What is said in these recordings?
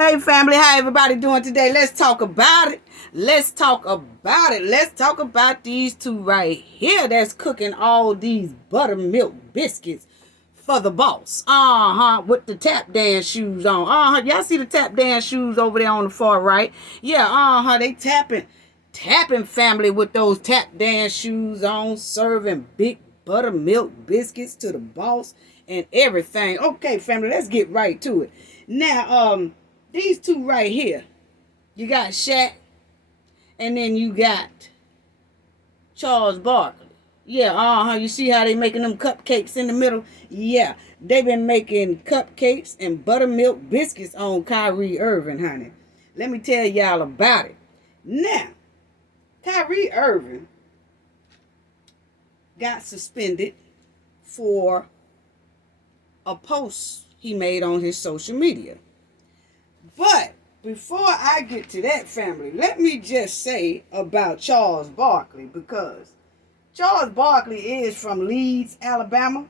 Hey family, how everybody doing today? Let's talk about it. Let's talk about it. Let's talk about these two right here that's cooking all these buttermilk biscuits for the boss. With the tap dance shoes on. Y'all see the tap dance shoes over there on the far right? Yeah, they tapping family with those tap dance shoes on, serving big buttermilk biscuits to the boss and everything. Okay, family, let's get right to it. Now, these two right here, you got SHAQ, and then you got Charles Barkley. Yeah, you see how they making them cupcakes in the middle? Yeah, they been making cupcakes and buttermilk biscuits on Kyrie Irving, honey. Let me tell y'all about it. Now, Kyrie Irving got suspended for a post he made on his social media. But before I get to that, family, let me just say about Charles Barkley, because Charles Barkley is from Leeds, Alabama.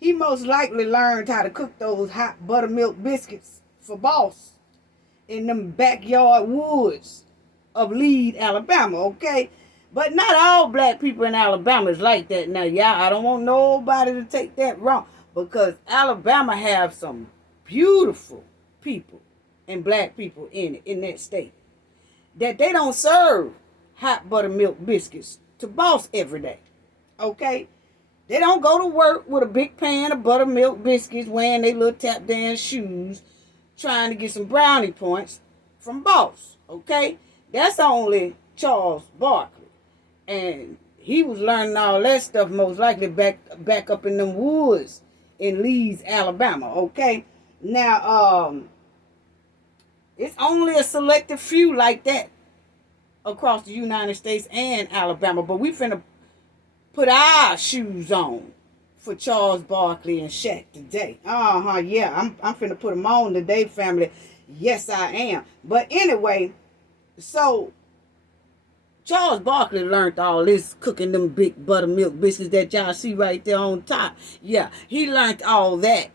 He most likely learned how to cook those hot buttermilk biscuits for boss in them backyard woods of Leeds, Alabama, okay? But not all black people in Alabama is like that. Now, y'all, I don't want nobody to take that wrong, because Alabama have some beautiful people and black people in that state, that they don't serve hot buttermilk biscuits to boss every day, okay? They don't go to work with a big pan of buttermilk biscuits, wearing their little tap dance shoes, trying to get some brownie points from boss, okay? That's only Charles Barkley, and he was learning all that stuff most likely back up in them woods in Leeds, Alabama, okay? Now, it's only a selected few like that across the United States and Alabama. But we finna put our shoes on for Charles Barkley and SHAQ today. Yeah, I'm finna put them on today, family. Yes, I am. But anyway, so Charles Barkley learned all this cooking them big buttermilk biscuits that y'all see right there on top. Yeah, he learned all that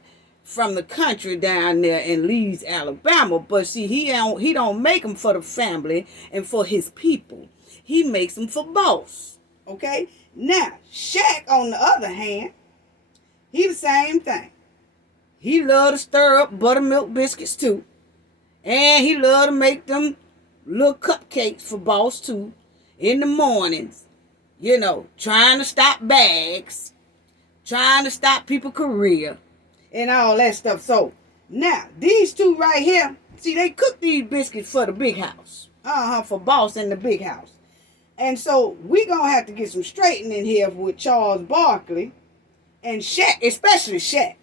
from the country down there in Leeds, Alabama. But see, he don't make them for the family and for his people. He makes them for boss. Okay? Now, SHAQ, on the other hand, he the same thing. He love to stir up buttermilk biscuits too. And he love to make them little cupcakes for boss too in the mornings. You know, trying to stop bags, trying to stop people's career, and all that stuff. So, now, these two right here, see, they cook these biscuits for the big house. For boss in the big house. And so, we gonna have to get some straightening here with Charles Barkley and SHAQ, especially SHAQ,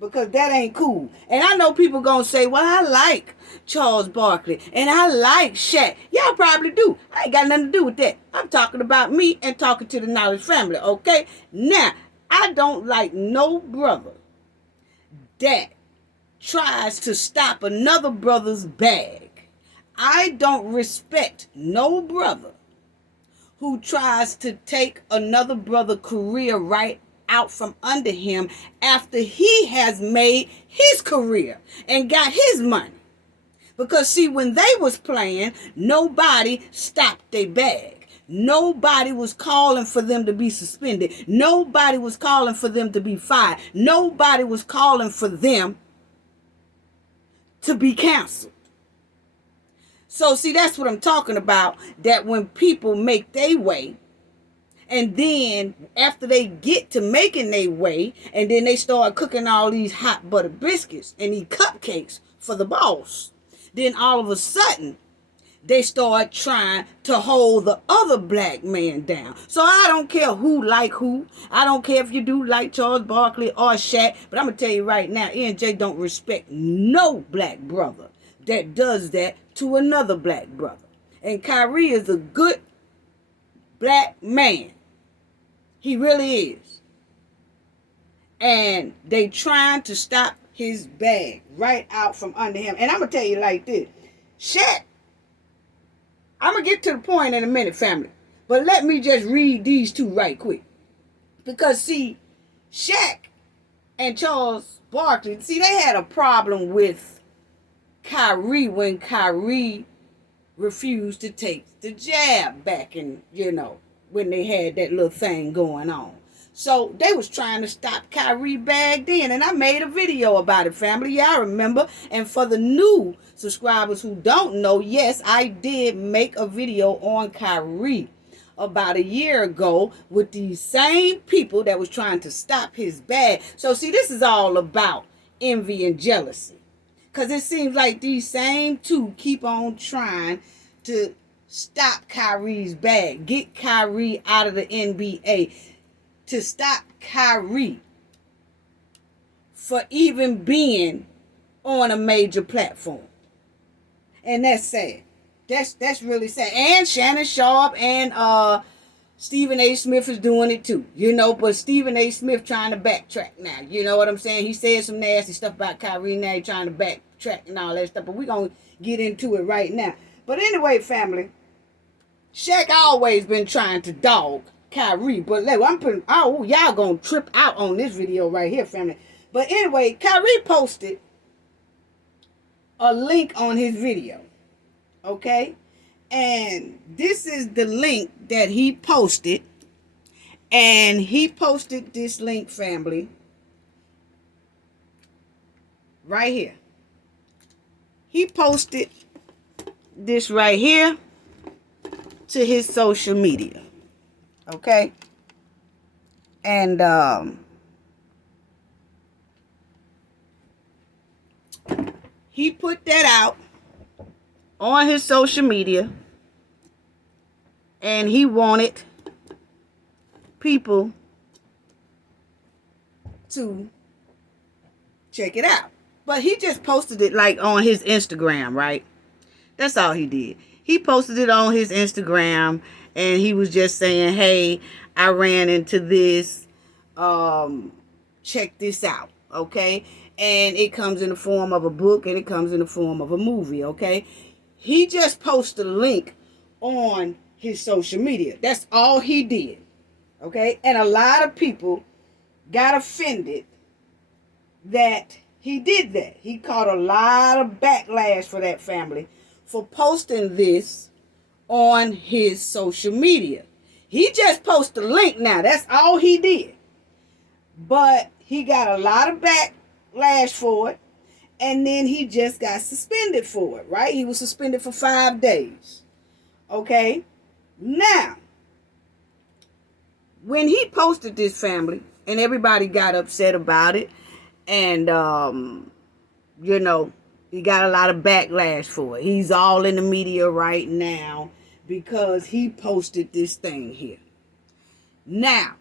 because that ain't cool. And I know people gonna say, well, I like Charles Barkley and I like SHAQ. Y'all probably do. I ain't got nothing to do with that. I'm talking about me and talking to the knowledge family, okay? Now, I don't like no brother that tries to stop another brother's bag. I don't respect no brother who tries to take another brother's career right out from under him after he has made his career and got his money. Because see, when they was playing, nobody stopped their bag. Nobody was calling for them to be suspended. Nobody was calling for them to be fired. Nobody was calling for them to be canceled. So see, that's what I'm talking about, that when people make their way, and then after they get to making their way, and then they start cooking all these hot butter biscuits and these cupcakes for the boss, then all of a sudden, they start trying to hold the other black man down. So I don't care who like who. I don't care if you do like Charles Barkley or SHAQ. But I'm going to tell you right now, NJ don't respect no black brother that does that to another black brother. And Kyrie is a good black man. He really is. And they trying to stop his bag right out from under him. And I'm going to tell you like this. SHAQ, I'm going to get to the point in a minute, family. But let me just read these two right quick. Because, see, SHAQ and Charles Barkley, see, they had a problem with Kyrie when Kyrie refused to take the jab back in, when they had that little thing going on. So they was trying to stop Kyrie back then, and I made a video about it, family. Y'all remember? And for the new subscribers who don't know, yes, I did make a video on Kyrie about a year ago with these same people that was trying to stop his bag. So see, this is all about envy and jealousy. Because it seems like these same two keep on trying to stop Kyrie's bag, get Kyrie out of the NBA, to stop Kyrie for even being on a major platform. And that's sad. That's really sad. And Shannon Sharp and Stephen A. Smith is doing it too. But Stephen A. Smith trying to backtrack now. You know what I'm saying? He said some nasty stuff about Kyrie, now he's trying to backtrack and all that stuff. But we're going to get into it right now. But anyway, family, SHAQ always been trying to dog Kyrie. But y'all going to trip out on this video right here, family. But anyway, Kyrie posted a link on his video. Okay? And this is the link that he posted. And he posted this link, family, right here. He posted this right here to his social media. Okay? And he put that out on his social media, and he wanted people to check it out. But he just posted it like on his Instagram, right? That's all he did. He posted it on his Instagram, and he was just saying, hey, I ran into this. Check this out, okay? And it comes in the form of a book, and it comes in the form of a movie, okay? He just posted a link on his social media. That's all he did, okay? And a lot of people got offended that he did that. He caught a lot of backlash for that, family, for posting this on his social media. He just posted a link now. That's all he did. But he got a lot of backlash for it. And then he just got suspended for it, right? He was suspended for 5 days. Okay? Now, when he posted this, family, and everybody got upset about it, and, he got a lot of backlash for it. He's all in the media right now because he posted this thing here. Now,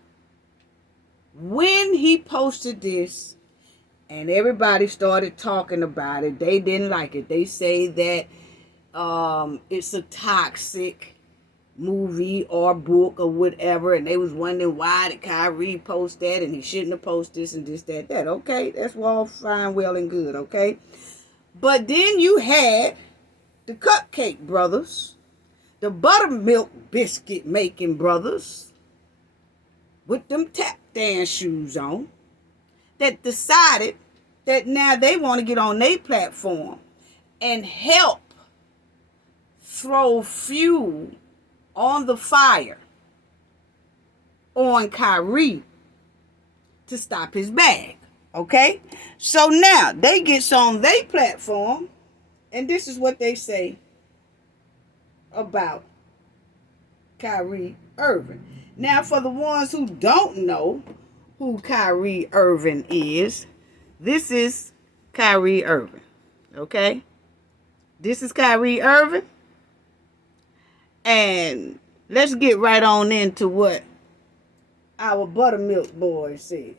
when he posted this, and everybody started talking about it, they didn't like it. They say that it's a toxic movie or book or whatever, and they was wondering why did Kyrie post that, and he shouldn't have posted this and this, that. Okay, that's all fine, well, and good, okay? But then you had the Cupcake Brothers, the buttermilk biscuit making brothers with them tap dance shoes on, that decided that now they want to get on their platform and help throw fuel on the fire on Kyrie to stop his bag. Okay? So now they get on their platform, and this is what they say about Kyrie Irving. Now, for the ones who don't know who Kyrie Irving is, this is Kyrie Irving. Okay? This is Kyrie Irving. And let's get right on into what our buttermilk boy said.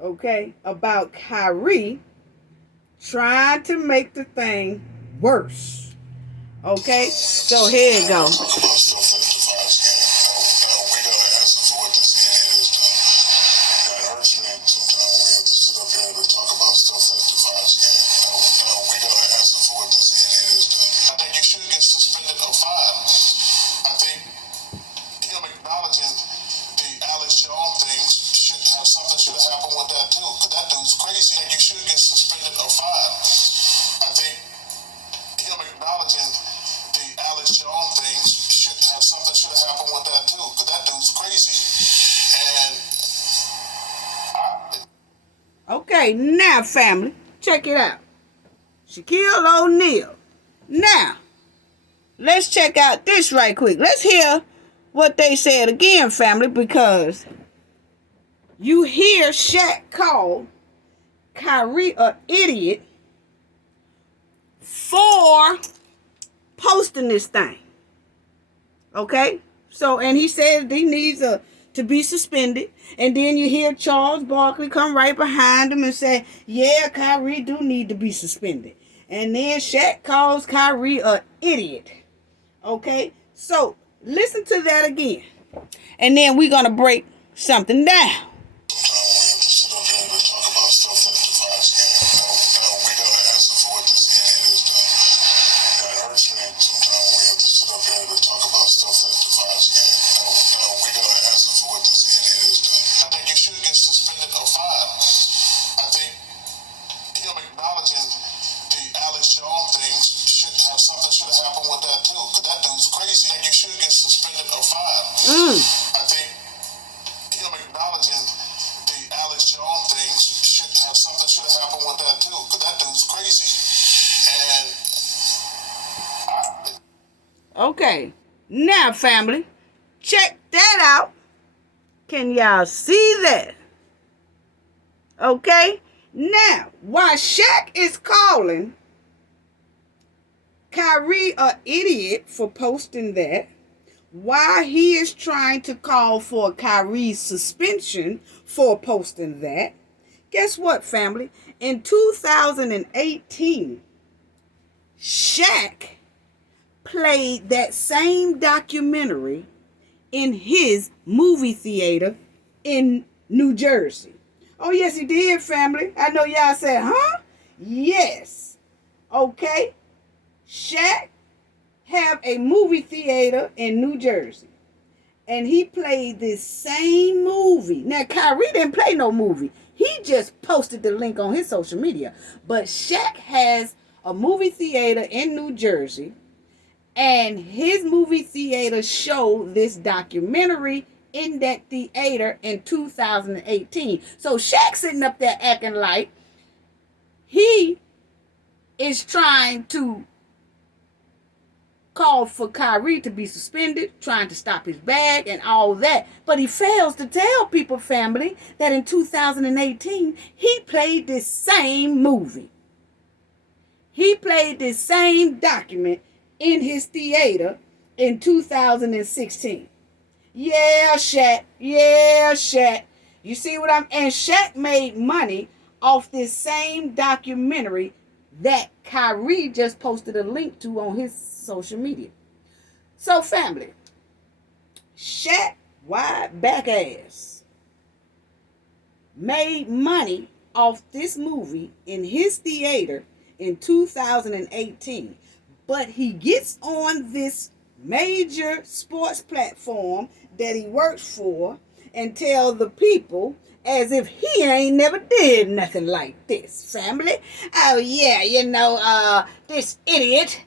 Okay? About Kyrie trying to make the thing worse. Okay? So here it goes. That dude's crazy. You should get suspended or fined. I think Okay, now family, check it out. Shaquille O'Neal. Now, let's check out this right quick. Let's hear what they said again, family, because you hear Shaq call Kyrie an idiot for posting this thing. Okay? So, and he said he needs to be suspended. And then you hear Charles Barkley come right behind him and say, yeah, Kyrie do need to be suspended. And then Shaq calls Kyrie an idiot. Okay? So, listen to that again. And then we're going to break something down. I think him acknowledging the Alex Jones thing should have happened with that too, because that dude's crazy. And okay, now family, check that out. Can y'all see that? Okay, now while Shaq is calling Kyrie an idiot for posting that, while he is trying to call for Kyrie's suspension for posting that, guess what, family? In 2018, Shaq played that same documentary in his movie theater in New Jersey. Oh, yes, he did, family. I know y'all said, huh? Yes. Okay. Shaq have a movie theater in New Jersey. And he played this same movie. Now, Kyrie didn't play no movie. He just posted the link on his social media. But Shaq has a movie theater in New Jersey. And his movie theater showed this documentary in that theater in 2018. So Shaq sitting up there acting like he is trying to call for Kyrie to be suspended, trying to stop his bag and all that. But he fails to tell people, family, that in 2018, he played this same movie. He played this same document in his theater in 2016. Yeah, Shaq. Yeah, Shaq. You see what and Shaq made money off this same documentary that Kyrie just posted a link to on his social media. So, family, Shaq, wide back ass, made money off this movie in his theater in 2018. But he gets on this major sports platform that he works for and tell the people as if he ain't never did nothing like this, family. Oh, yeah, this idiot.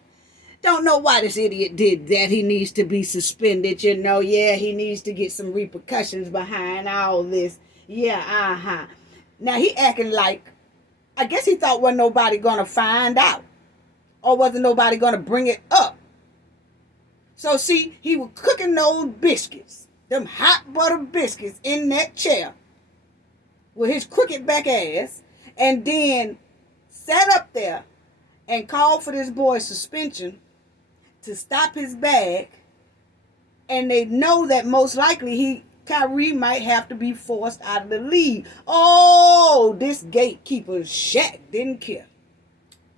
Don't know why this idiot did that. He needs to be suspended, Yeah, he needs to get some repercussions behind all this. Yeah, Now, he acting like, I guess he thought wasn't nobody going to find out. Or wasn't nobody going to bring it up. So, see, he was cooking those biscuits. Them hot butter biscuits in that chair. With his crooked back ass. And then sat up there and called for this boy's suspension to stop his bag. And they know that most likely Kyrie might have to be forced out of the league. Oh, this gatekeeper Shaq didn't care.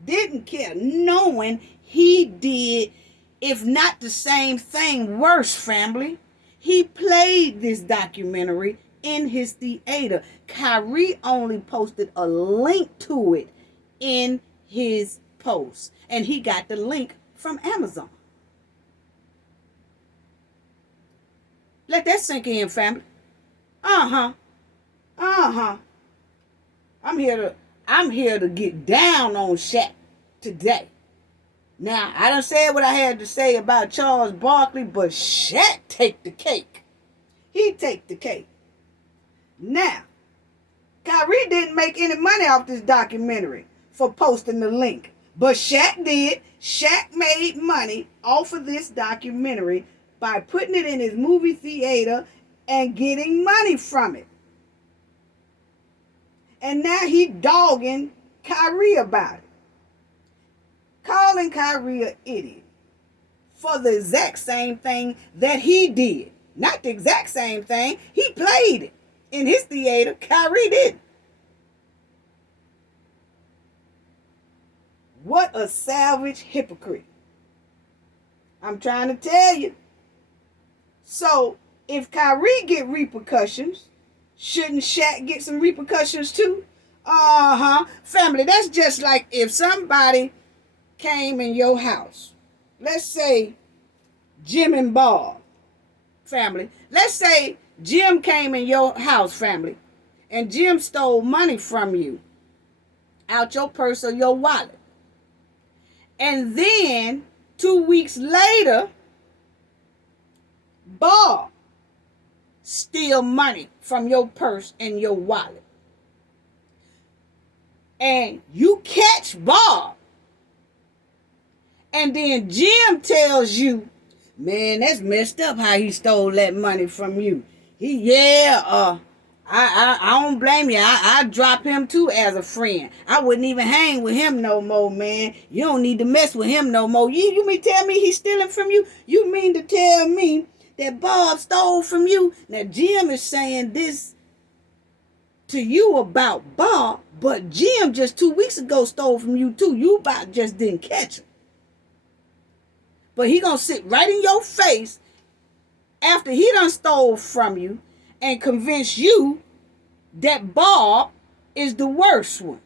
Didn't care, knowing he did, if not the same thing, worse, family. He played this documentary in his theater. Kyrie only posted a link to it in his post. And he got the link from Amazon. Let that sink in, family. I'm here to get down on Shaq today. Now, I done said what I had to say about Charles Barkley, but Shaq take the cake. He take the cake. Now, Kyrie didn't make any money off this documentary for posting the link. But SHAQ did. SHAQ made money off of this documentary by putting it in his movie theater and getting money from it. And now he dogging Kyrie about it. Calling Kyrie an idiot for the exact same thing that he did. Not the exact same thing. He played it in his theater. Kyrie didn't. What a savage hypocrite. I'm trying to tell you. So, if Kyrie get repercussions, shouldn't SHAQ get some repercussions too? Family, that's just like if somebody came in your house. Let's say Jim and Bob, family. Let's say Jim came in your house, family, and Jim stole money from you out your purse or your wallet. And then 2 weeks later, Bob steal money from your purse and your wallet. And you catch Bob. And then Jim tells you, man, that's messed up how he stole that money from you. I don't blame you. I drop him too as a friend. I wouldn't even hang with him no more, man. You don't need to mess with him no more. You mean tell me he's stealing from you? You mean to tell me that Bob stole from you? Now Jim is saying this to you about Bob, but Jim just 2 weeks ago stole from you too. You about just didn't catch him. But he gonna sit right in your face after he done stole from you and convince you that Bob is the worst one.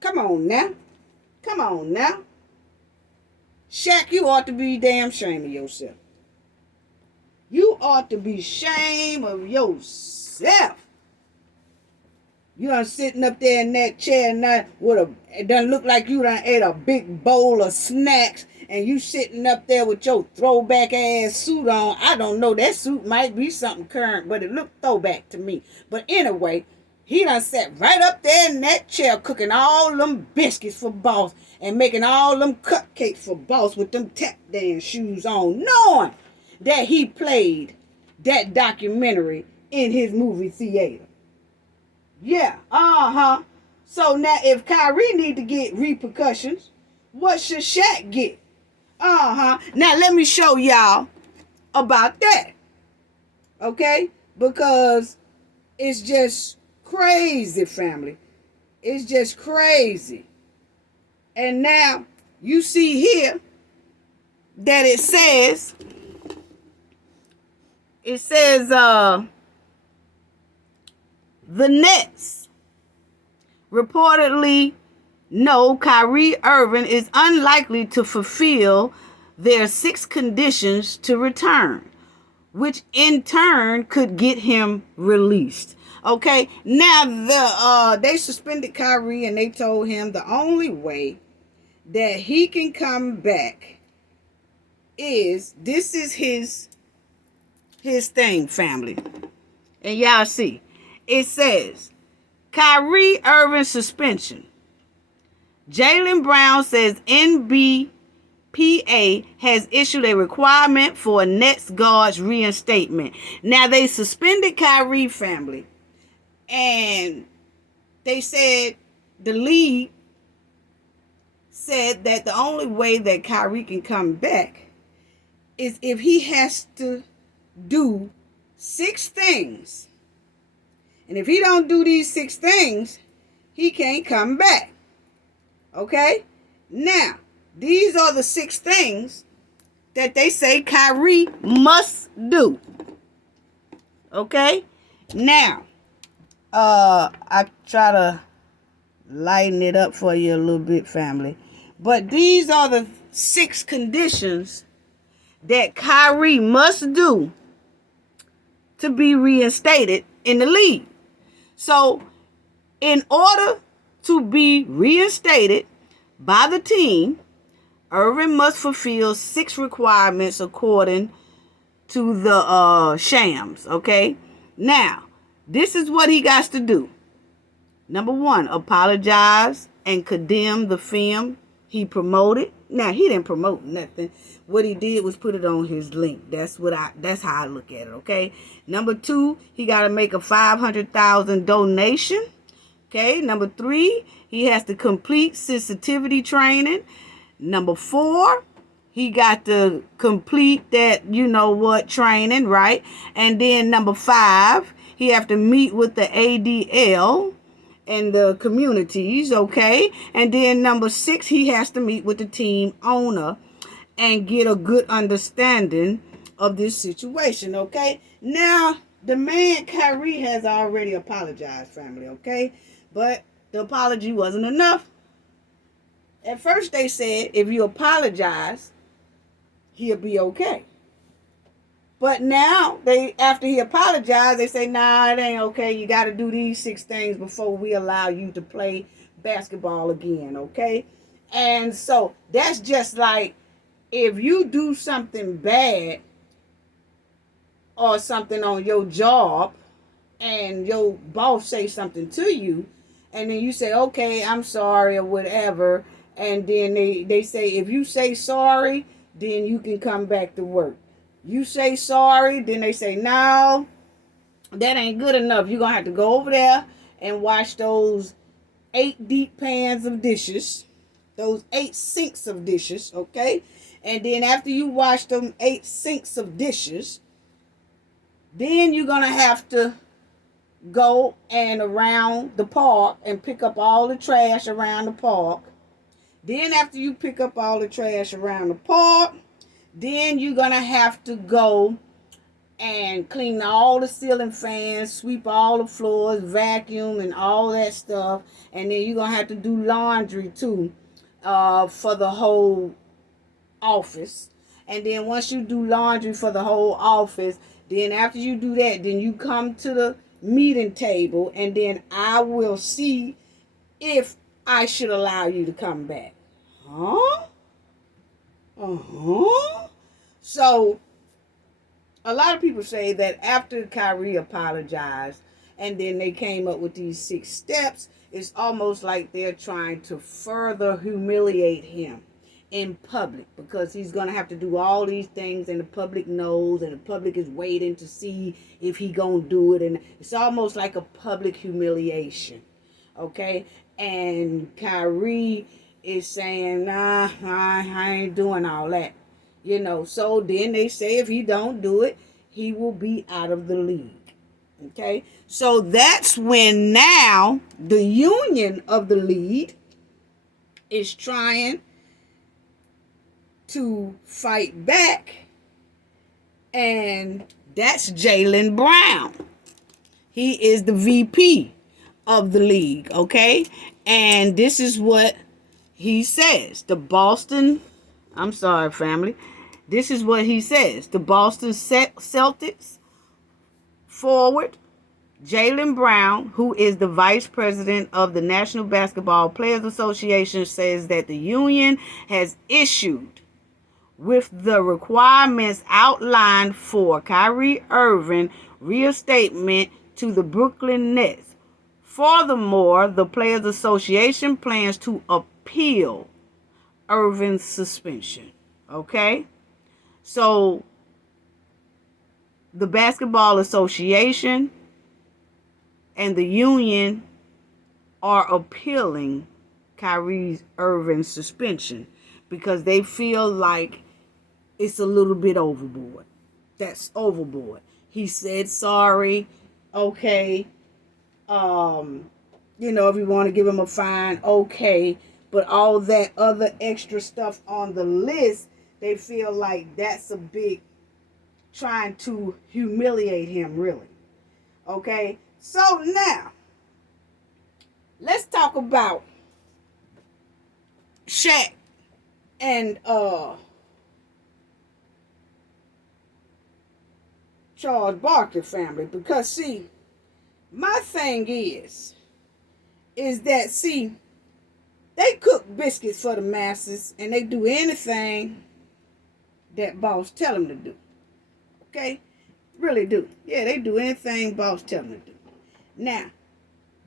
Come on now. Come on now. SHAQ, you ought to be damn ashamed of yourself. You ought to be ashamed of yourself. You done sitting up there in that chair now it doesn't look like you done ate a big bowl of snacks and you sitting up there with your throwback ass suit on. I don't know, that suit might be something current, but it looked throwback to me. But anyway, he done sat right up there in that chair cooking all them biscuits for Boss and making all them cupcakes for Boss with them tap dance shoes on, knowing that he played that documentary in his movie theater. Yeah, So now if Kyrie need to get repercussions, what should SHAQ get? Now let me show y'all about that. Okay? Because it's just crazy, family. It's just crazy. And now you see here that it says the Nets reportedly know Kyrie Irving is unlikely to fulfill their 6 conditions to return, which in turn could get him released. Okay, now they suspended Kyrie and they told him the only way that he can come back is his thing, family. And y'all see, it says Kyrie Irving suspension. Jaylen Brown says NBPA has issued a requirement for a Nets guard's reinstatement. Now they suspended Kyrie, family, and they said the league said that the only way that Kyrie can come back is if he has to do 6 things. And if he don't do these 6 things, he can't come back. Okay? Now, these are the 6 things that they say Kyrie must do. Okay? Now, I try to lighten it up for you a little bit, family. But these are the 6 conditions that Kyrie must do to be reinstated in the league. So, in order to be reinstated by the team, Irving must fulfill 6 requirements according to the Shams. Okay? Now, This is what he got to do. Number one, apologize and condemn the film he promoted. Now, he didn't promote nothing. What he did was put it on his link. That's how I look at it, okay? Number two, he got to make a $500,000 donation. Okay, number three, he has to complete sensitivity training. Number four, he got to complete that, training, right? And then number five, he have to meet with the ADL and the communities, okay? And then number six, he has to meet with the team owner and get a good understanding of this situation, okay? Now, the man Kyrie has already apologized, family, okay? But the apology wasn't enough. At first they said if you apologize, he'll be okay. But now, after he apologized, they say, nah, it ain't okay. You got to do these 6 things before we allow you to play basketball again, okay? And so that's just like if you do something bad or something on your job and your boss say something to you, and then you say, okay, I'm sorry or whatever, and then they say, if you say sorry, then you can come back to work. You say sorry, then they say, no, that ain't good enough. You're going to have to go over there and wash those 8 deep pans of dishes, those 8 sinks of dishes, okay? And then after you wash them 8 sinks of dishes, then you're going to have to go and around the park and pick up all the trash around the park. Then after you pick up all the trash around the park, then you're going to have to go and clean all the ceiling fans, sweep all the floors, vacuum and all that stuff. And then you're going to have to do laundry too for the whole office. And then once you do laundry for the whole office, then after you do that, then you come to the meeting table and then I will see if I should allow you to come back. Huh? So, a lot of people say that after Kyrie apologized and then they came up with these 6 steps, it's almost like they're trying to further humiliate him in public because he's going to have to do all these things and the public knows and the public is waiting to see if he going to do it. And it's almost like a public humiliation, okay? And Kyrie is saying, nah, I ain't doing all that. So then they say if he don't do it, he will be out of the league. Okay? So that's when now the union of the league is trying to fight back. And that's Jaylen Brown. He is the VP of the league. Okay? And this is what he says. I'm sorry, family. This is what he says. The Boston Celtics forward, Jaylen Brown, who is the vice president of the National Basketball Players Association, says that the union has issued with the requirements outlined for Kyrie Irving reinstatement to the Brooklyn Nets. Furthermore, the Players Association plans to appeal Irving's suspension. Okay? So, the Basketball Association and the union are appealing Kyrie Irving's suspension because they feel like it's a little bit overboard. That's overboard. He said sorry. Okay. If you want to give him a fine, okay. But all that other extra stuff on the list, they feel like that's a big trying to humiliate him, really. Okay? So now, let's talk about SHAQ and Charles Barkley family. Because, see, my thing is that, see, they cook biscuits for the masses and they do anything that boss tell them to do. Okay? Really do. Yeah, they do anything boss tell them to do. Now,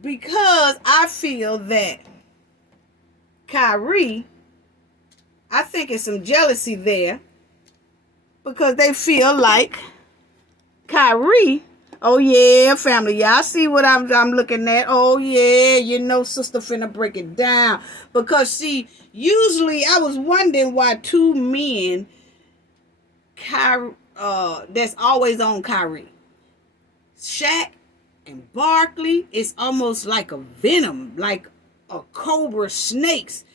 because I feel that Kyrie, I think it's some jealousy there because they feel like Kyrie, oh yeah, family, y'all see what I'm looking at? Oh yeah, sister finna break it down. Because see, usually I was wondering why two men, that's always on Kyrie, SHAQ and Barkley, is almost like a venom, like a cobra snakes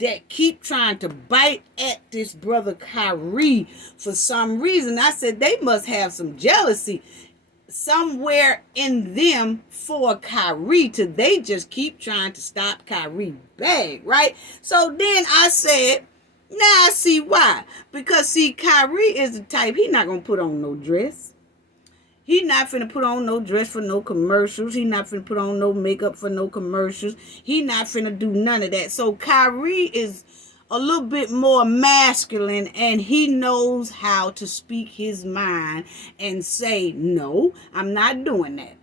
that keep trying to bite at this brother Kyrie for some reason. I said they must have some jealousy somewhere in them for Kyrie till they just keep trying to stop Kyrie bag, right? So then I said, now I see why. Because see, Kyrie is the type, he not gonna put on no dress. He not finna put on no dress for no commercials. He not finna put on no makeup for no commercials. He not finna do none of that. So Kyrie is a little bit more masculine, and he knows how to speak his mind and say, no, I'm not doing that.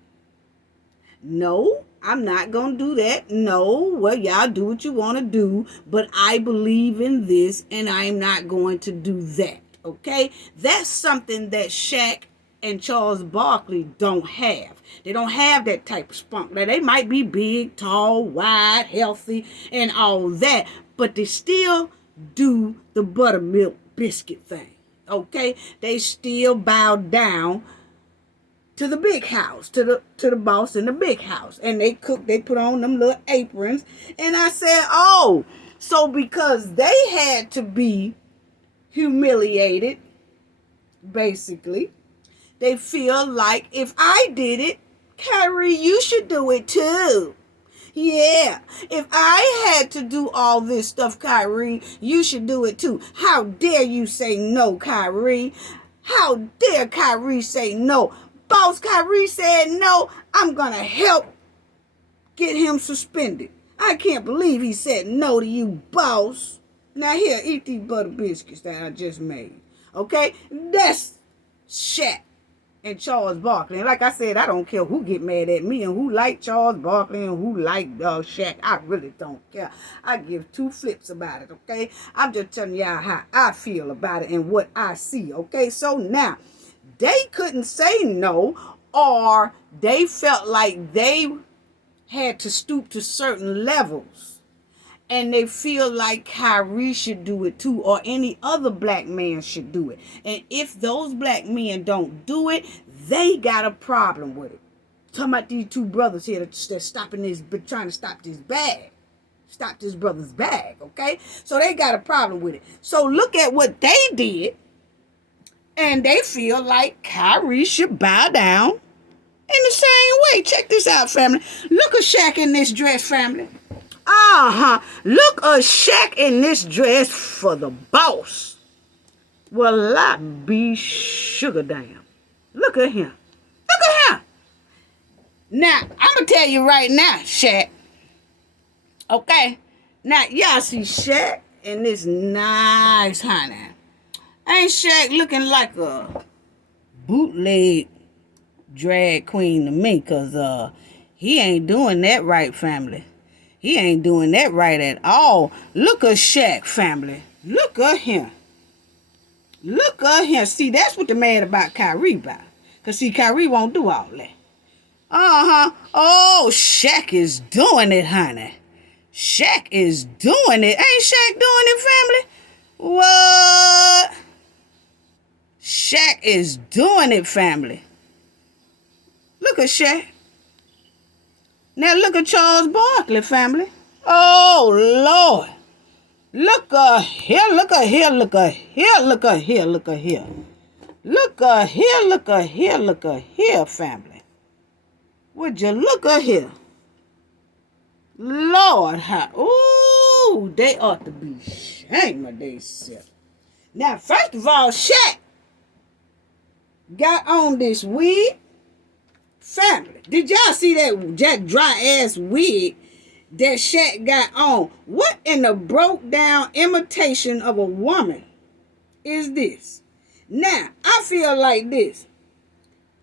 No, I'm not going to do that. No, well, y'all do what you want to do, but I believe in this, and I'm not going to do that. Okay? That's something that SHAQ and Charles Barkley don't have. They don't have that type of spunk. Now, they might be big, tall, wide, healthy, and all that, but they still do the buttermilk biscuit thing. Okay? They still bow down to the big house, to the boss in the big house. And they put on them little aprons. And I said, oh, so because they had to be humiliated, basically, they feel like if I did it, Kyrie, you should do it too. Yeah, if I had to do all this stuff, Kyrie, you should do it too. How dare you say no, Kyrie? How dare Kyrie say no? Boss Kyrie said no, I'm going to help get him suspended. I can't believe he said no to you, boss. Now here, eat these butter biscuits that I just made. Okay? That's SHAQ and Charles Barkley. And like I said, I don't care who get mad at me and who like Charles Barkley and who like SHAQ. I really don't care. I give two flips about it, okay? I'm just telling y'all how I feel about it and what I see, okay? So now, they couldn't say no, or they felt like they had to stoop to certain levels. And they feel like Kyrie should do it too, or any other black man should do it. And if those black men don't do it, they got a problem with it. Talking about these two brothers here that's stopping this, trying to stop this bag. Stop this brother's bag, okay? So they got a problem with it. So look at what they did. And they feel like Kyrie should bow down in the same way. Check this out, family. Look at SHAQ in this dress, family. Look at SHAQ in this dress for the boss. Well, I be sugar damn. Look at him. Look at him. Now, I'm going to tell you right now, SHAQ. Okay? Now, y'all see SHAQ in this nice honey. Ain't SHAQ looking like a bootleg drag queen to me? Because he ain't doing that right, family. He ain't doing that right at all. Look at SHAQ, family. Look at him. Look at him. See, that's what the mad about Kyrie about. Because, see, Kyrie won't do all that. Oh, SHAQ is doing it, honey. SHAQ is doing it. Ain't SHAQ doing it, family? What? SHAQ is doing it, family. Look at SHAQ. Now look at Charles Barkley, family. Oh, Lord. Look at here, look at here, look at here, look at here, look at here. Look at here, look at here, look at here, family. Would you look at here? Lord, how, ooh, they ought to be ashamed of themselves. Now, first of all, SHAQ got on this wig. Family, did y'all see that dry ass wig that SHAQ got on? What in the broke down imitation of a woman is this? Now, I feel like this.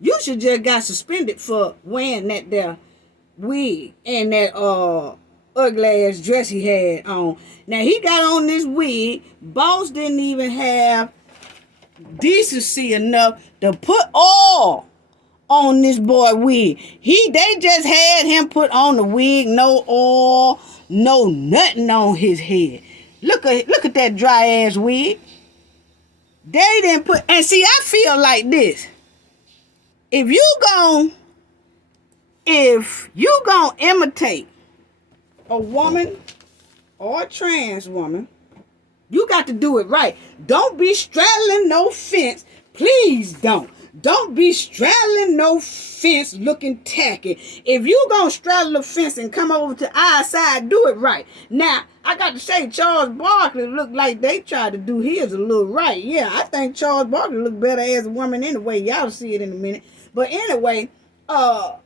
You should just got suspended for wearing that there wig and that ugly ass dress he had on. Now he got on this wig. Boss didn't even have decency enough to put oil on this boy wig. They just had him put on the wig, no oil, no nothing on his head. Look at that dry ass wig. They didn't put, and see, I feel like this. If you gonna imitate a woman or a trans woman, you got to do it right. Don't be straddling no fence. Please don't. Don't be straddling no fence looking tacky. If you gonna straddle the fence and come over to our side, do it right. Now, I got to say, Charles Barkley looked like they tried to do his a little right. Yeah, I think Charles Barkley looked better as a woman anyway. Y'all see it in a minute. But anyway, SHAQ,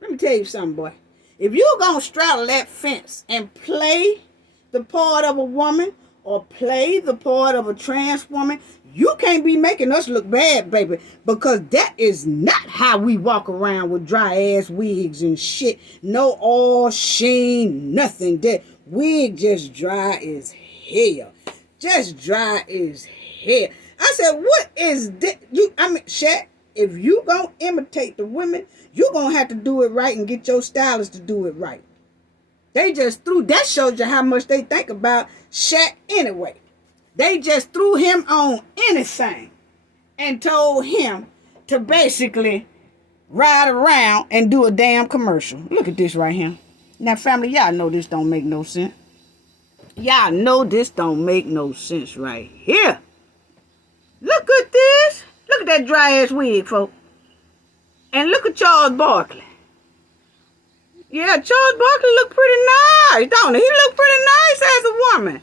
let me tell you something, boy. If you gonna straddle that fence and play the part of a woman or play the part of a trans woman, you can't be making us look bad, baby, because that is not how we walk around with dry ass wigs and shit. No oil, sheen, nothing. That wig just dry as hell. Just dry as hell. I said, what is this? SHAQ, if you gonna imitate the women, you gonna have to do it right and get your stylist to do it right. They just threw, that shows you how much they think about SHAQ anyway. They just threw him on anything and told him to basically ride around and do a damn commercial. Look at this right here. Now, family, y'all know this don't make no sense. Y'all know this don't make no sense right here. Look at this. Look at that dry ass wig, folks. And look at Charles Barkley. Yeah, Charles Barkley look pretty nice, don't he? He look pretty nice as a woman.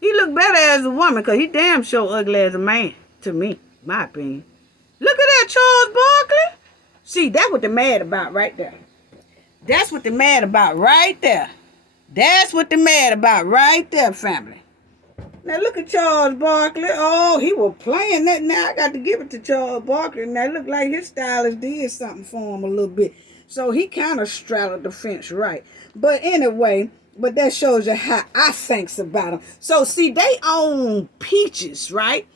He look better as a woman because he damn sure ugly as a man, to me, my opinion. Look at that Charles Barkley. See, that's what they're mad about right there. That's what they're mad about right there. That's what they're mad about right there, family. Now look at Charles Barkley. Oh, he was playing that. Now I got to give it to Charles Barkley. Now it look like his stylist did something for him a little bit. So he kind of straddled the fence right. But anyway, but that shows you how I thinks about them. So see, they own peaches, right?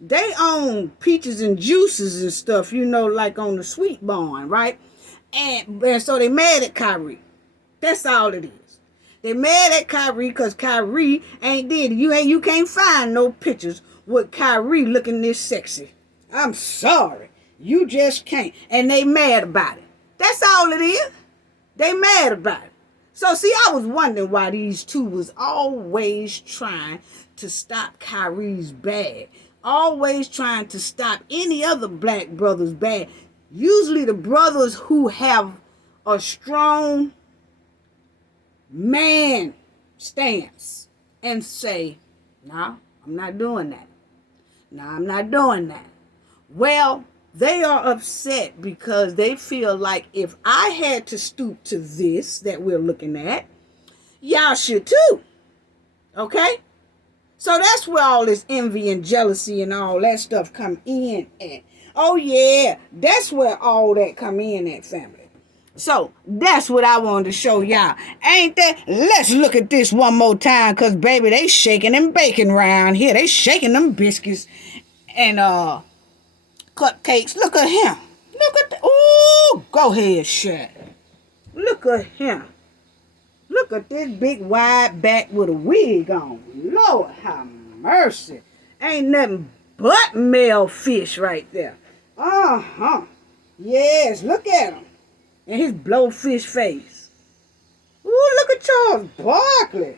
They own peaches and juices and stuff, you know, like on the Sweet Barn, right? And so they mad at Kyrie. That's all it is. They mad at Kyrie because Kyrie ain't did it. You can't find no pictures with Kyrie looking this sexy. I'm sorry. You just can't. And they mad about it. That's all it is. They mad about it. So see, I was wondering why these two was always trying to stop Kyrie's bad. Always trying to stop any other black brother's bad. Usually the brothers who have a strong man stance and say, nah, I'm not doing that. Nah, I'm not doing that. Well, they are upset because they feel like if I had to stoop to this that we're looking at, y'all should too. Okay? So that's where all this envy and jealousy and all that stuff come in at. Oh yeah, that's where all that come in at, family. So that's what I wanted to show y'all. Ain't that? Let's look at this one more time, because baby, they shaking them bacon around here. They shaking them biscuits and cupcakes. Look at him. Look at the, ooh, go ahead, SHAQ. Look at him. Look at this big wide back with a wig on. Lord have mercy. Ain't nothing but male fish right there. Uh-huh. Yes, look at him. And his blowfish face. Ooh, look at Charles Barkley.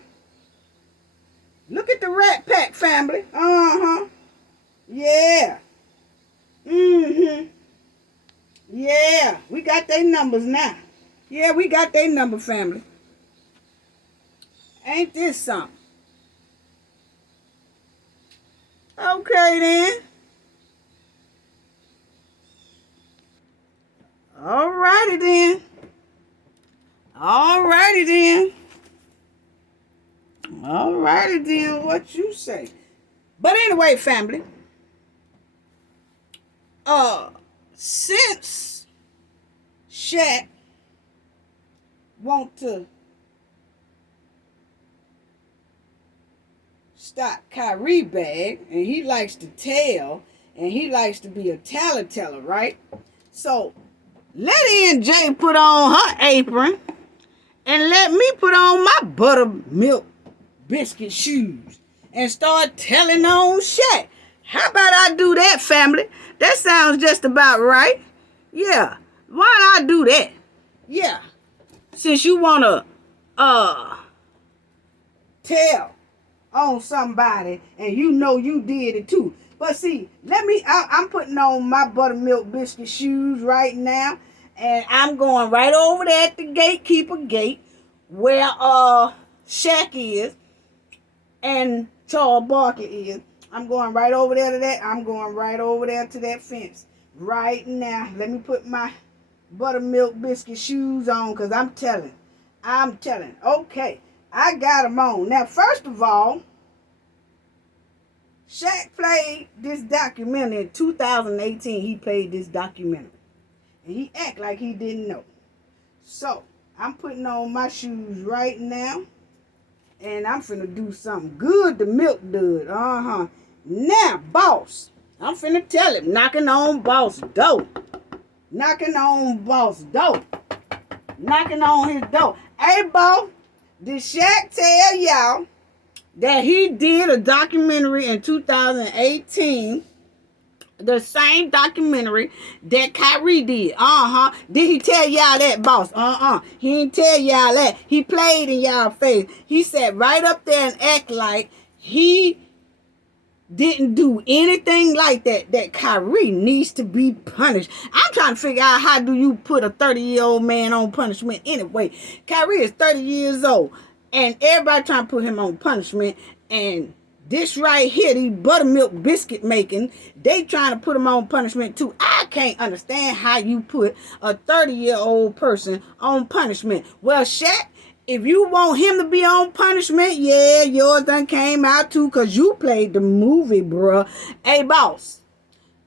Look at the Rat Pack family. Uh-huh. Yeah. Mm-hmm. Yeah, we got their numbers now. Yeah, we got their number, family. Ain't this something? Okay, then. Alrighty, then. Alrighty, then. Alrighty, then. What you say? But anyway, family. Since SHAQ want to stop Kyrie bag, and he likes to tell, and he likes to be a teller, right? So let NJ put on her apron and let me put on my buttermilk biscuit shoes and start telling on SHAQ. How about I do that, family? That sounds just about right. Yeah. Why not do that? Yeah. Since you wanna tell on somebody and you know you did it too. But see, I'm putting on my buttermilk biscuit shoes right now, and I'm going right over there at the gatekeeper gate where SHAQ is and Charles Barker is. I'm going right over there to that. I'm going right over there to that fence right now. Let me put my buttermilk biscuit shoes on, because I'm telling. Okay, I got them on. Now, first of all, SHAQ played this documentary in 2018. He played this documentary. And he act like he didn't know. So, I'm putting on my shoes right now. And I'm finna do something good to Milk Dud. Now, boss. I'm finna tell him. Knocking on boss door. Knocking on boss door. Knocking on his door. Hey, boss. Did SHAQ tell y'all that he did a documentary in 2018? The same documentary that Kyrie did. Did he tell y'all that, boss? He didn't tell y'all that. He played in y'all face. He sat right up there and act like he didn't do anything like that. That Kyrie needs to be punished. I'm trying to figure out, how do you put a 30-year-old man on punishment anyway? Kyrie is 30 years old, and everybody trying to put him on punishment. And this right here, these buttermilk biscuit making, they trying to put him on punishment too. I can't understand how you put a 30-year-old person on punishment. Well, SHAQ, if you want him to be on punishment, yeah, yours done came out too, because you played the movie, bruh. Hey, boss,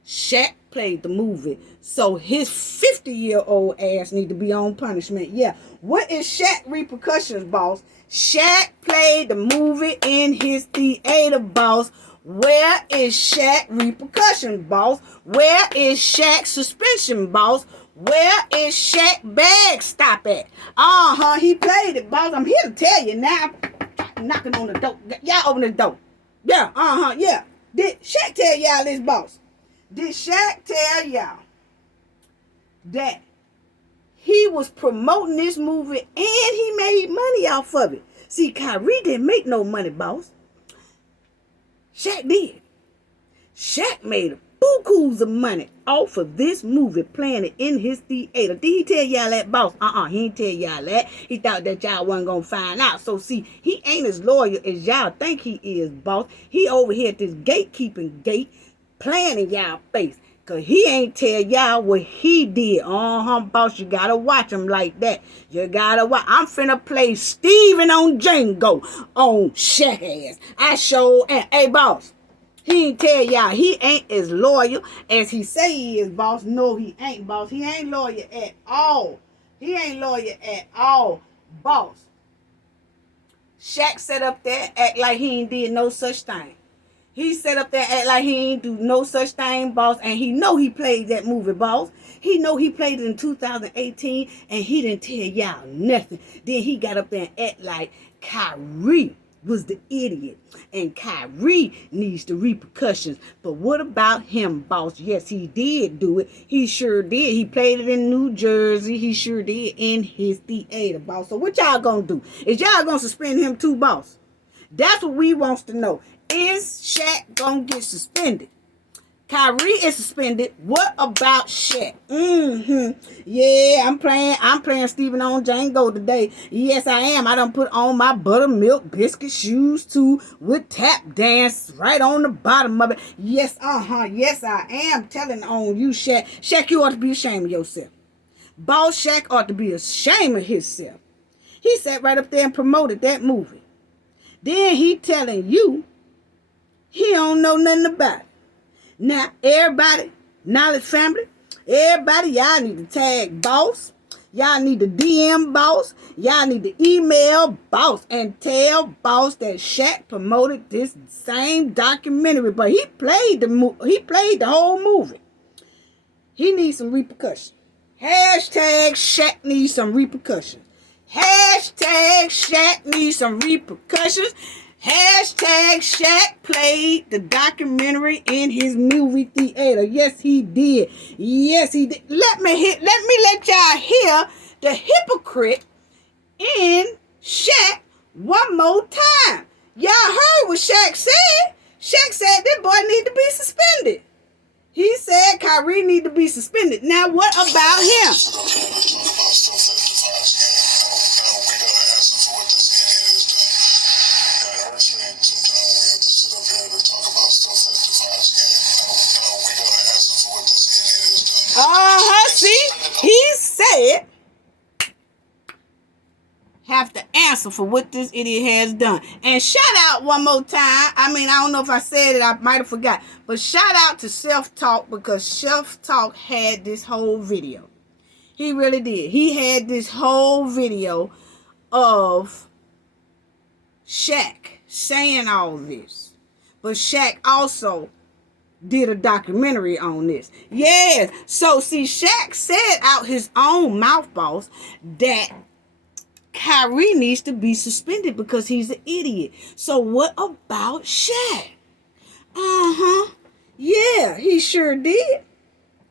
SHAQ played the movie, so his 50-year-old ass need to be on punishment. Yeah. What is SHAQ repercussions, boss? SHAQ played the movie in his theater, boss. Where is SHAQ repercussions, boss? Where is SHAQ suspension, boss? Where is SHAQ bag stop at? He played it, boss. I'm here to tell you now. I'm knocking on the door. Y'all open the door. Yeah, yeah. Did SHAQ tell y'all this, boss? Did SHAQ tell y'all that he was promoting this movie and he made money off of it? See, Kyrie didn't make no money, boss. SHAQ did. SHAQ made bukus of money off of this movie, playing it in his theater. Did he tell y'all that, boss? He didn't tell y'all that. He thought that y'all wasn't gonna find out. So see, he ain't as loyal as y'all think he is, boss. He over here at this gatekeeping gate, playing in y'all face. Cause he ain't tell y'all what he did. Boss, you gotta watch him like that. You gotta watch. I'm finna play Steven on Django on SHAQ ass. I show and hey, boss, he ain't tell y'all he ain't as loyal as he say he is, boss. No, he ain't, boss. He ain't loyal at all. He ain't loyal at all, boss. SHAQ sat up there, act like he ain't did no such thing. He sat up there, act like he ain't do no such thing, boss. And he know he played that movie, boss. He know he played it in 2018, and he didn't tell y'all nothing. Then he got up there and act like Kyrie was the idiot, and Kyrie needs the repercussions. But what about him, boss? Yes, he did do it. He sure did. He played it in New Jersey. He sure did in his theater, boss. So what y'all gonna do? Is y'all gonna suspend him too, boss? That's what we wants to know. Is SHAQ gonna get suspended? Kyrie is suspended. What about SHAQ? Yeah, I'm playing Steven on Django today. Yes, I am. I done put on my buttermilk biscuit shoes too, with tap dance right on the bottom of it. Yes, yes, I am telling on you, SHAQ. SHAQ, you ought to be ashamed of yourself. Boss SHAQ ought to be ashamed of himself. He sat right up there and promoted that movie. Then he telling you he don't know nothing about it. Now, everybody, knowledge family, everybody, y'all need to tag boss, Y'all need to DM boss. Y'all need to email boss and tell boss that SHAQ promoted this same documentary, but he played the whole movie. He needs some repercussions. Hashtag SHAQ needs some repercussions. Hashtag SHAQ needs some repercussions. Hashtag SHAQ played the documentary in his movie theater. Yes, he did. Yes, he did. Let me let y'all hear the hypocrite in SHAQ one more time. Y'all heard what SHAQ said. SHAQ said this boy need to be suspended. He said Kyrie need to be suspended. Now what about him? See, he said have to answer for what this idiot has done. And shout out one more time. I mean, I don't know if I said it. I might have forgot. But shout out to Self-Talk, because Self-Talk had this whole video. He really did. He had this whole video of SHAQ saying all this. But SHAQ also did a documentary on this. Yes. So, see, SHAQ said out his own mouth, boss, that Kyrie needs to be suspended because he's an idiot. So, what about SHAQ? Yeah, he sure did.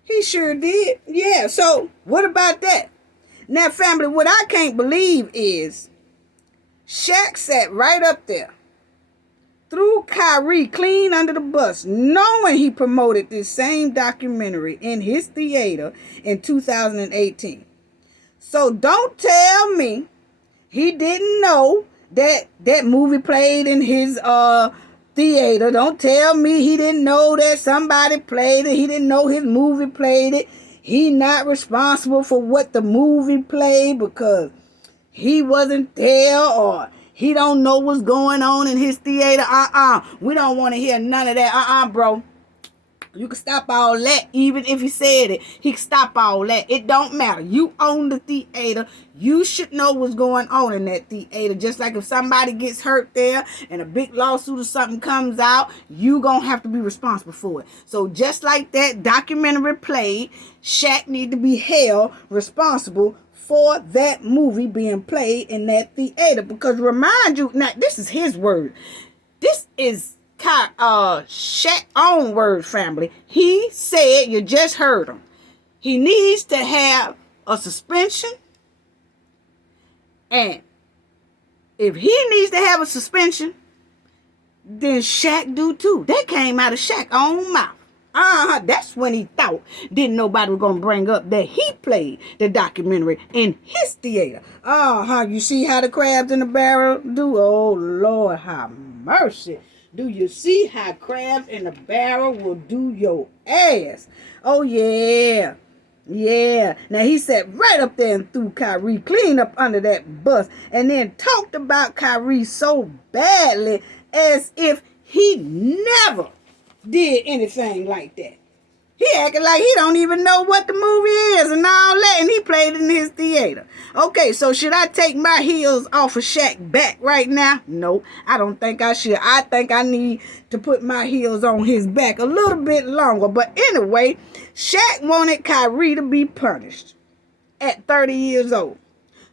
He sure did. Yeah, so, what about that? Now, family, what I can't believe is SHAQ sat right up there, threw Kyrie clean under the bus, knowing he promoted this same documentary in his theater in 2018. So don't tell me he didn't know that that movie played in his theater. Don't tell me he didn't know that somebody played it. He didn't know his movie played it. He not responsible for what the movie played because he wasn't there, or he don't know what's going on in his theater. We don't want to hear none of that. Bro. You can stop all that. Even if he said it, he can stop all that. It don't matter. You own the theater. You should know what's going on in that theater. Just like if somebody gets hurt there and a big lawsuit or something comes out, you gonna have to be responsible for it. So just like that documentary played, SHAQ need to be held responsible for that movie being played in that theater. Because remind you, now this is his word. This is SHAQ own word, family. He said, you just heard him, he needs to have a suspension. And if he needs to have a suspension, then SHAQ do too. That came out of SHAQ own mouth. That's when he thought didn't nobody was gonna bring up that he played the documentary in his theater. You see how the crabs in the barrel do? Oh Lord, have mercy. Do you see how crabs in the barrel will do your ass? Oh yeah. Yeah. Now he sat right up there and threw Kyrie clean up under that bus, and then talked about Kyrie so badly as if he never did anything like that. He acted like he don't even know what the movie is and all that, and he played in his theater. Okay, so should I take my heels off of SHAQ back right now? No, I don't think I should. I think I need to put my heels on his back a little bit longer. But anyway, SHAQ wanted Kyrie to be punished at 30 years old.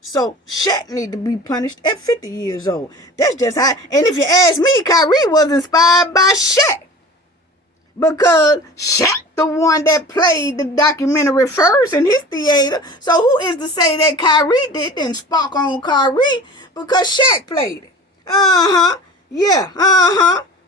So SHAQ need to be punished at 50 years old. That's just how. And if you ask me, Kyrie was inspired by SHAQ. Because SHAQ the one that played the documentary first in his theater. So who is to say that Kyrie didn't spark on Kyrie because SHAQ played it? Yeah,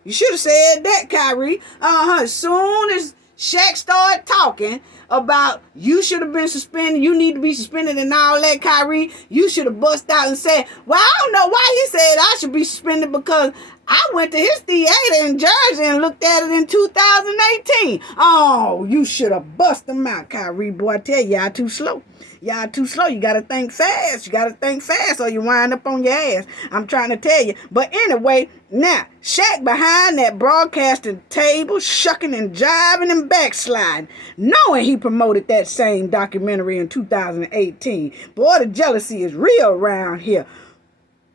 You should have said that, Kyrie. As soon as SHAQ started talking about you should have been suspended, you need to be suspended and all that, Kyrie, you should have bust out and said, well, I don't know why he said I should be suspended because I went to his theater in Jersey and looked at it in 2018. Oh, you should have bust him out, Kyrie. Boy, I tell you, y'all too slow. Y'all too slow. You got to think fast. You got to think fast or you wind up on your ass. I'm trying to tell you. But anyway, now, SHAQ behind that broadcasting table, shucking and jiving and backsliding, knowing he promoted that same documentary in 2018. Boy, the jealousy is real around here.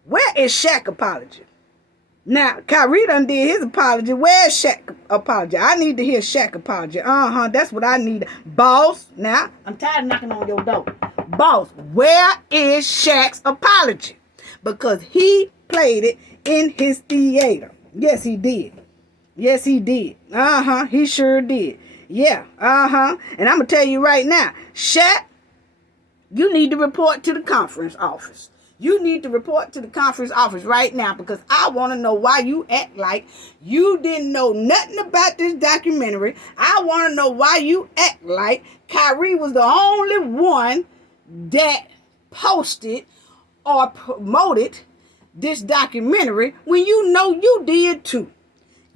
Where is SHAQ apology? Now, Kyrie done did his apology. Where's SHAQ apology? I need to hear SHAQ apology. That's what I need. Boss, now, I'm tired of knocking on your door. Boss, where is SHAQ's apology? Because he played it in his theater. Yes, he did. Yes, he did. He sure did. Yeah, And I'm going to tell you right now, SHAQ, you need to report to the conference office. You need to report to the conference office right now because I want to know why you act like you didn't know nothing about this documentary. I want to know why you act like Kyrie was the only one that posted or promoted this documentary when you know you did too.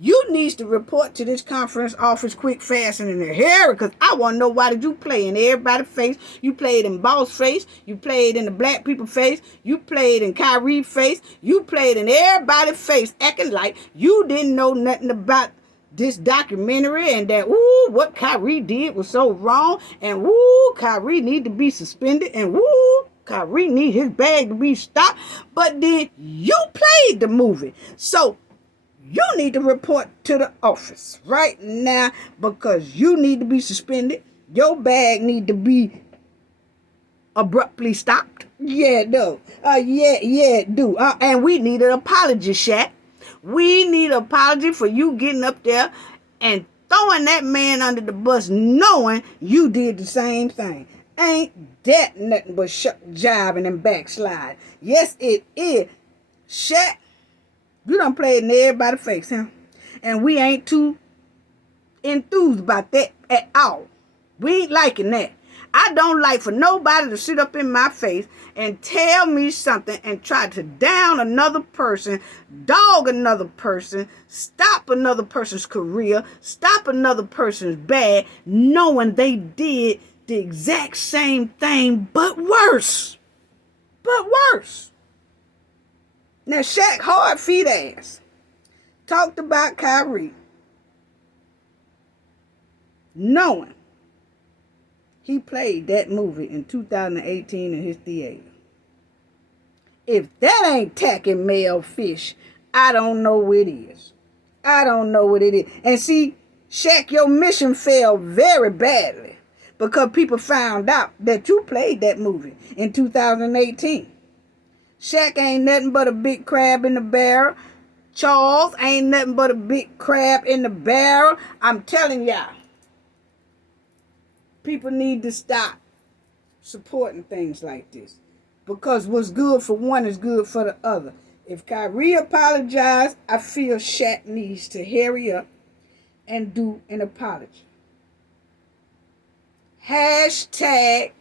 You needs to report to this conference office quick, fast, and in a hurry, because I want to know why did you play in everybody's face. You played in Boss face. You played in the black people face. You played in Kyrie face. You played in everybody's face, acting like you didn't know nothing about this documentary and that, what Kyrie did was so wrong, and Kyrie need to be suspended, and Kyrie need his bag to be stopped. But then you played the movie. So you need to report to the office right now because you need to be suspended. Your bag need to be abruptly stopped. Yeah, no. Do. And we need an apology, SHAQ. We need an apology for you getting up there and throwing that man under the bus knowing you did the same thing. Ain't that nothing but jiving and backslide? Yes, it is. SHAQ, you done played in everybody's face, huh? And we ain't too enthused about that at all. We ain't liking that. I don't like for nobody to sit up in my face and tell me something and try to down another person, dog another person, stop another person's career, stop another person's bag, knowing they did the exact same thing, but worse. But worse. Now, SHAQ hard feet ass talked about Kyrie, knowing he played that movie in 2018 in his theater. If that ain't tacking male fish, I don't know what it is. I don't know what it is. And see, SHAQ, your mission failed very badly because people found out that you played that movie in 2018. SHAQ ain't nothing but a big crab in the barrel. Charles ain't nothing but a big crab in the barrel. I'm telling y'all, people need to stop supporting things like this because what's good for one is good for the other. If Kyrie apologized, I feel SHAQ needs to hurry up and do an apology. Hashtag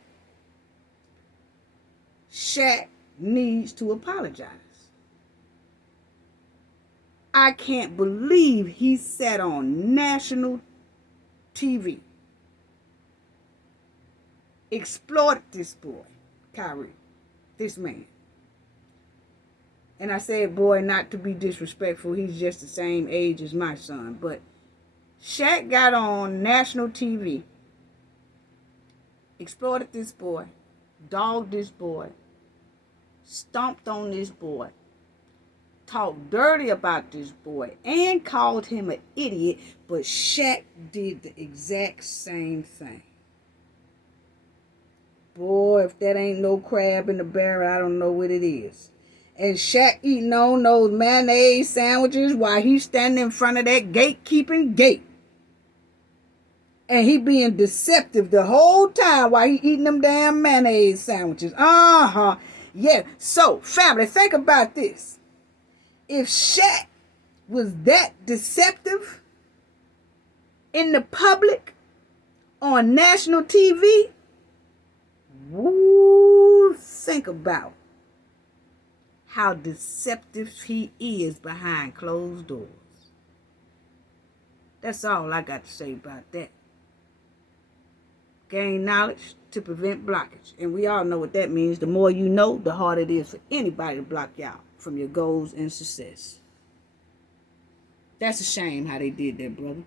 SHAQ needs to apologize. I can't believe he sat on national TV, exploited this boy, Kyrie, this man. And I said boy not to be disrespectful, he's just the same age as my son, but SHAQ got on national TV, exploited this boy, dogged this boy, stomped on this boy, talked dirty about this boy, and called him an idiot, but SHAQ did the exact same thing. Boy, if that ain't no crab in the barrel, I don't know what it is. And SHAQ eating on those mayonnaise sandwiches while he's standing in front of that gatekeeping gate. And he being deceptive the whole time while he eating them damn mayonnaise sandwiches. Yeah. So, family, think about this. If SHAQ was that deceptive in the public on national TV, think about how deceptive he is behind closed doors. That's all I got to say about that. Gain knowledge to prevent blockage. And we all know what that means. The more you know, the harder it is for anybody to block you out from your goals and success. That's a shame how they did that, brother.